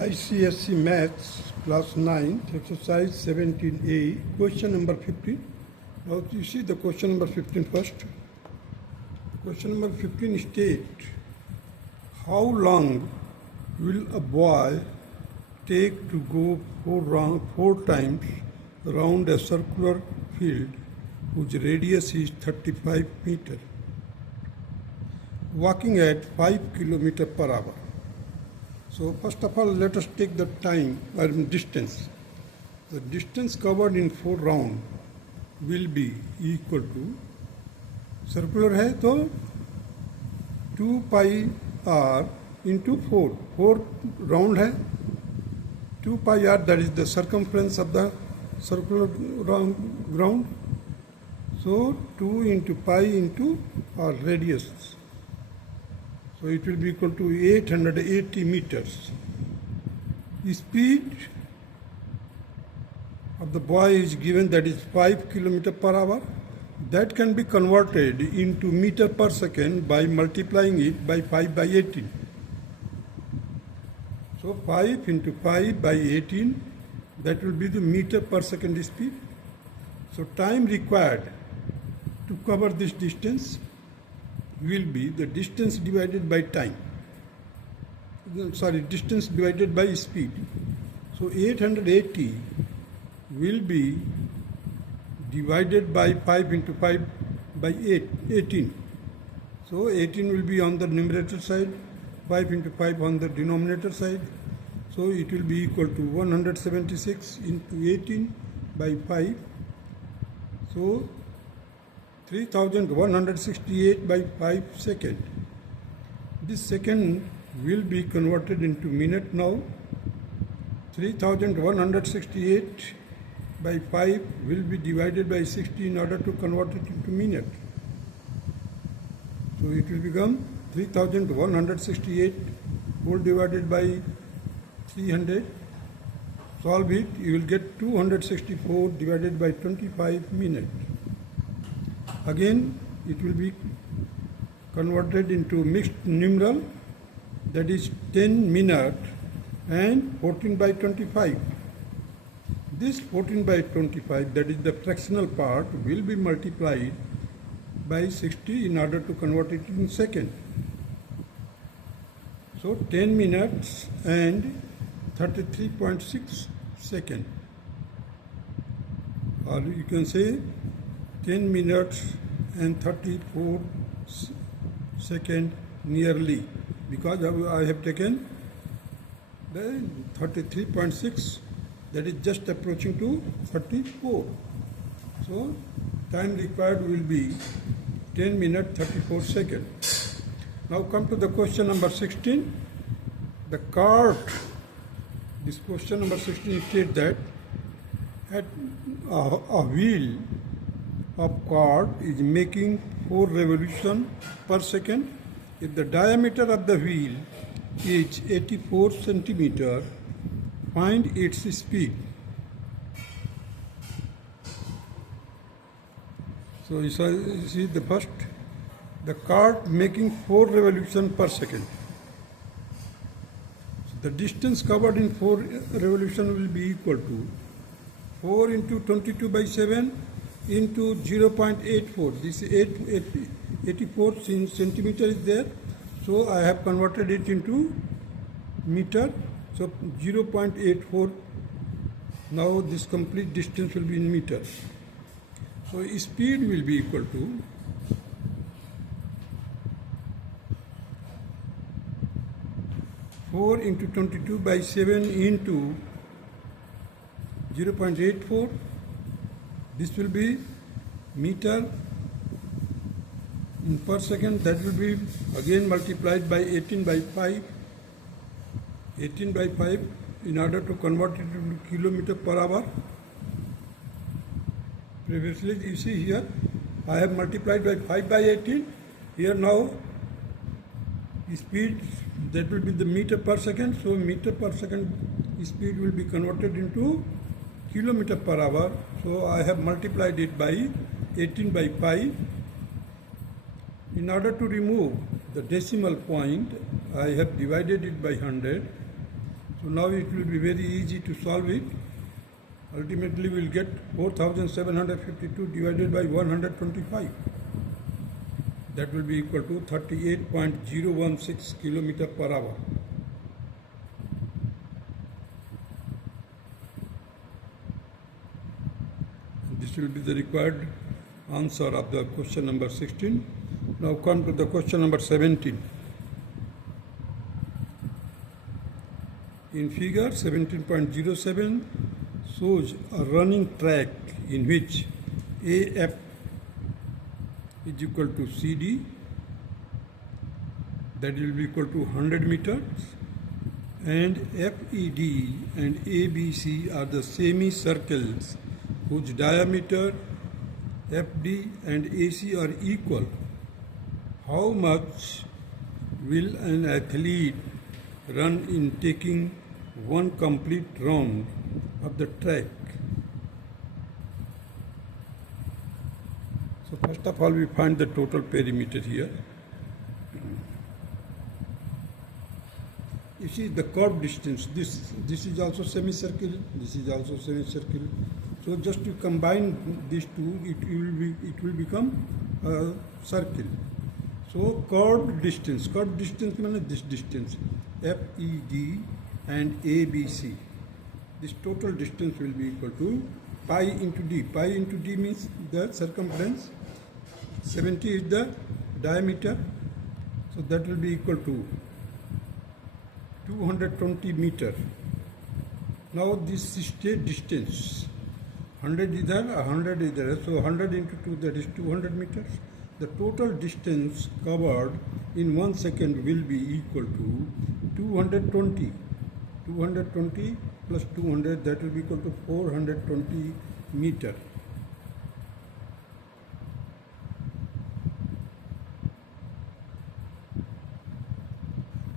ICSE Maths Class 9, Exercise 17A, question number 15. Now you see the question number 15 first. Question number 15 states, how long will a boy take to go four times around a circular field whose radius is 35 meters, walking at 5 km per hour? So first of all, let us take the time or distance. The distance covered in 4 rounds will be equal to, circular है तो 2 pi r into 4 round है, 2 pi r, that is the circumference of the circular ground. So 2 into pi into r radius. So it will be equal to 880 meters. The speed of the boy is given, that is 5 km per hour. That can be converted into meter per second by multiplying it by 5 by 18. So 5 into 5 by 18, that will be the meter per second speed. So time required to cover this distance will be the distance divided by time. Distance divided by speed. So 880 will be divided by 5 into 5 by 18. So 18 will be on the numerator side, 5 into 5 on the denominator side. So it will be equal to 176 into 18 by 5. So 3168 by 5 seconds. This second will be converted into minute now. 3168 by 5 will be divided by 60 in order to convert it into minute. So it will become 3168 whole divided by 300. Solve it, you will get 264 divided by 25 minutes. Again, it will be converted into mixed numeral, that is 10 minutes and 14 by 25. This 14 by 25, that is the fractional part, will be multiplied by 60 in order to convert it in second. So 10 minutes and 33.6 seconds. Or you can say 10 minutes and 34 seconds nearly, because I have taken the 33.6, that is just approaching to 34. So time required will be 10 minutes 34 seconds. Now come to the question number 16. The cart, this question number 16 states that at a wheel of cart is making 4 revolutions per second. If the diameter of the wheel is 84 centimeters, find its speed. So you see the first, the cart making 4 revolutions per second. So the distance covered in 4 revolutions will be equal to 4 into 22 by 7 into 0.84. This 84 centimeter is there. So I have converted it into meter. So 0.84. Now this complete distance will be in meters. So speed will be equal to 4 into 22 by 7 into 0.84. This will be meter in per second. That will be again multiplied by 18 by 5. 18 by 5 in order to convert it into kilometer per hour. Previously, you see here, I have multiplied by 5 by 18. Here now, speed, that will be the meter per second. So meter per second speed will be converted into kilometer per hour. So I have multiplied it by 18 by 5. In order to remove the decimal point, I have divided it by 100. So now it will be very easy to solve it. Ultimately we will get 4752 divided by 125. That will be equal to 38.016 km per hour. This will be the required answer of the question number 16. Now come to the question number 17. In figure 17.07 shows a running track in which AF is equal to CD, that will be equal to 100 meters, and FED and ABC are the semicircles whose diameter FD and AC are equal. How much will an athlete run in taking one complete round of the track? So first of all we find the total perimeter here. You see the curved distance, this is also semicircle, this is also semicircle. So just to combine these two, it will become a circle. So curved distance means this distance, FED and ABC. This total distance will be equal to pi into d. Pi into d means the circumference. 70 is the diameter. So that will be equal to 220 meter. Now this is state distance. 100 is there, 100 is there. So 100 into 2, that is 200 meters. The total distance covered in 1 second will be equal to 220. 220 plus 200, that will be equal to 420 meter.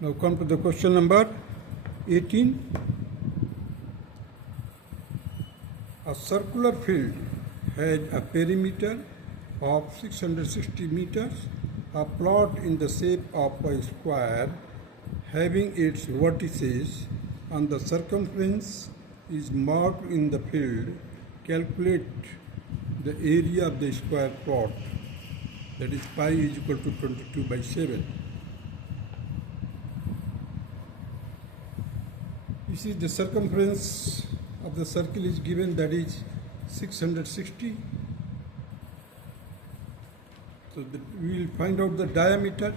Now come to the question number 18. A circular field has a perimeter of 660 meters. A plot in the shape of a square having its vertices and the circumference is marked in the field. Calculate the area of the square plot, that is pi is equal to 22 by 7. You see the circumference of the circle is given, that is 660. So we will find out the diameter.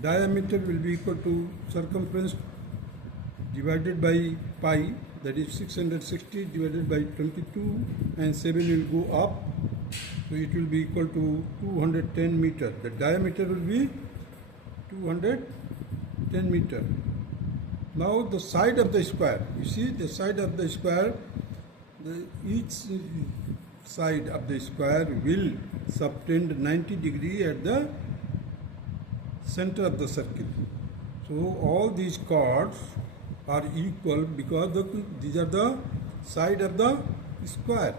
Diameter will be equal to circumference divided by pi, that is 660 divided by 22, and 7 will go up. So it will be equal to 210 meter. The diameter will be 210 meter. Now the side of the square, you see the side of the square, each side of the square will subtend 90 degree at the center of the circle. So all these chords are equal because these are the side of the square,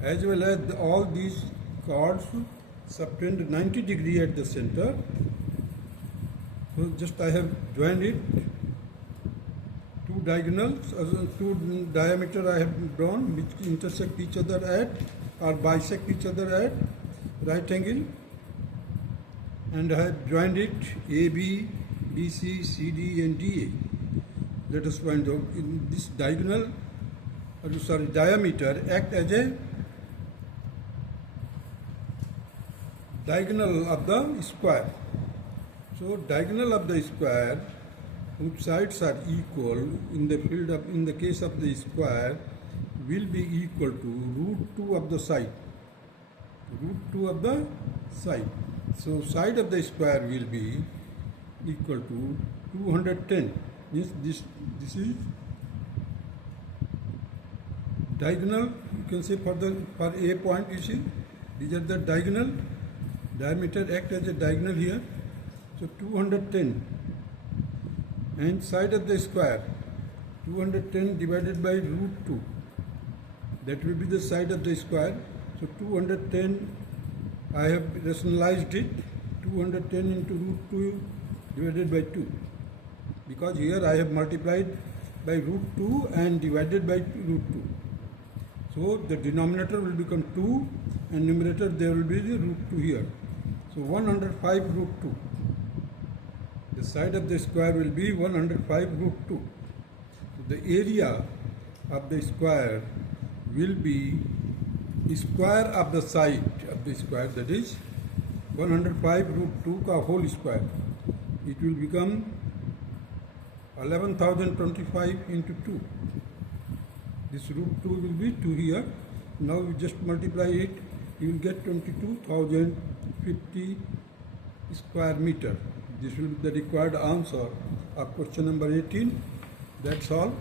as well as all these chords subtend 90 degree at the center. So just I have joined it. Two diagonals, two diameter I have drawn which intersect each other at or bisect each other at right angle, and I have joined it AB, BC, CD and DA. Let us find out in this diagonal, diameter act as a diagonal of the square. So diagonal of the square whose sides are equal in the case of the square will be equal to root 2 of the side. Root 2 of the side. So side of the square will be equal to 210. Means this is diagonal. You can say for A point, you see these are the diagonal. Diameter act as a diagonal here. So 210. And side of the square 210 divided by root 2, that will be the side of the square. So 210, I have rationalized it, 210 into root 2 divided by 2, because here I have multiplied by root 2 and divided by root 2. So the denominator will become 2 and numerator there will be the root 2 here. So 105 root 2. The side of the square will be 105 root 2. So the area of the square will be square of the side of the square, that is 105 root 2 का whole square. It will become 11,025 into 2. This root 2 will be 2 here. Now we just multiply it, you will get 22,050 square meter. This will be the required answer of question number 18. That's all.